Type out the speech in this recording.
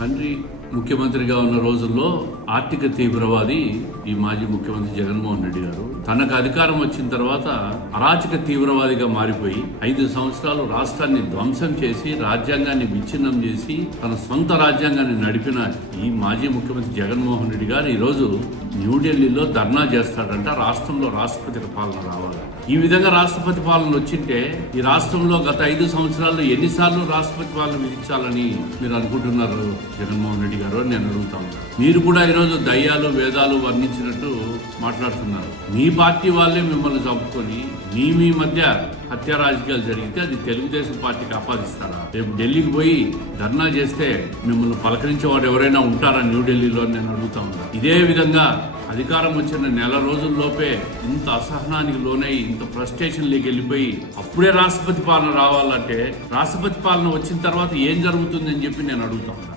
百分之一。ముఖ్యమంత్రిగా ఉన్న రోజుల్లో ఆర్థిక తీవ్రవాది ఈ మాజీ ముఖ్యమంత్రి జగన్మోహన్ రెడ్డి గారు. తనకు అధికారం వచ్చిన తర్వాత అరాచక తీవ్రవాదిగా మారిపోయి ఐదు సంవత్సరాలు రాష్ట్రాన్ని ధ్వంసం చేసి రాజ్యాంగాన్ని విచ్ఛిన్నం చేసి తన సొంత రాజ్యాంగాన్ని నడిపిన ఈ మాజీ ముఖ్యమంత్రి జగన్మోహన్ రెడ్డి గారు ఈరోజు న్యూఢిల్లీలో ధర్నా చేస్తాడంట. రాష్ట్రంలో రాష్ట్రపతి పాలన రావాలి. ఈ విధంగా రాష్ట్రపతి పాలన వచ్చింటే ఈ రాష్ట్రంలో గత ఐదు సంవత్సరాల్లో ఎన్నిసార్లు రాష్ట్రపతి పాలన విధించాలని మీరు అనుకుంటున్నారు జగన్మోహన్ రెడ్డి గారు అని నేను అడుగుతా ఉన్నాను మీరు కూడా ఈరోజు దయ్యాలు వేదాలు వర్ణించినట్టు మాట్లాడుతున్నారు. మీ పార్టీ వాళ్ళే మిమ్మల్ని చంపుకొని మీ మీ మధ్య హత్య రాజకీయాలు జరిగితే అది తెలుగుదేశం పార్టీకి ఆపాదిస్తారా రేపు ఢిల్లీకి పోయి ధర్నా చేస్తే మిమ్మల్ని పలకరించేవాడు ఎవరైనా ఉంటారా న్యూఢిల్లీలో అని నేను అడుగుతా ఉన్నా. ఇదే విధంగా అధికారం వచ్చిన నెల రోజుల్లోపే ఇంత అసహనానికి లోనై ఇంత ఫ్రస్ట్రేషన్లోకి వెళ్ళిపోయి అప్పుడే రాష్ట్రపతి పాలన రావాలంటే రాష్ట్రపతి పాలన వచ్చిన తర్వాత ఏం జరుగుతుందని చెప్పి నేను అడుగుతా ఉన్నా.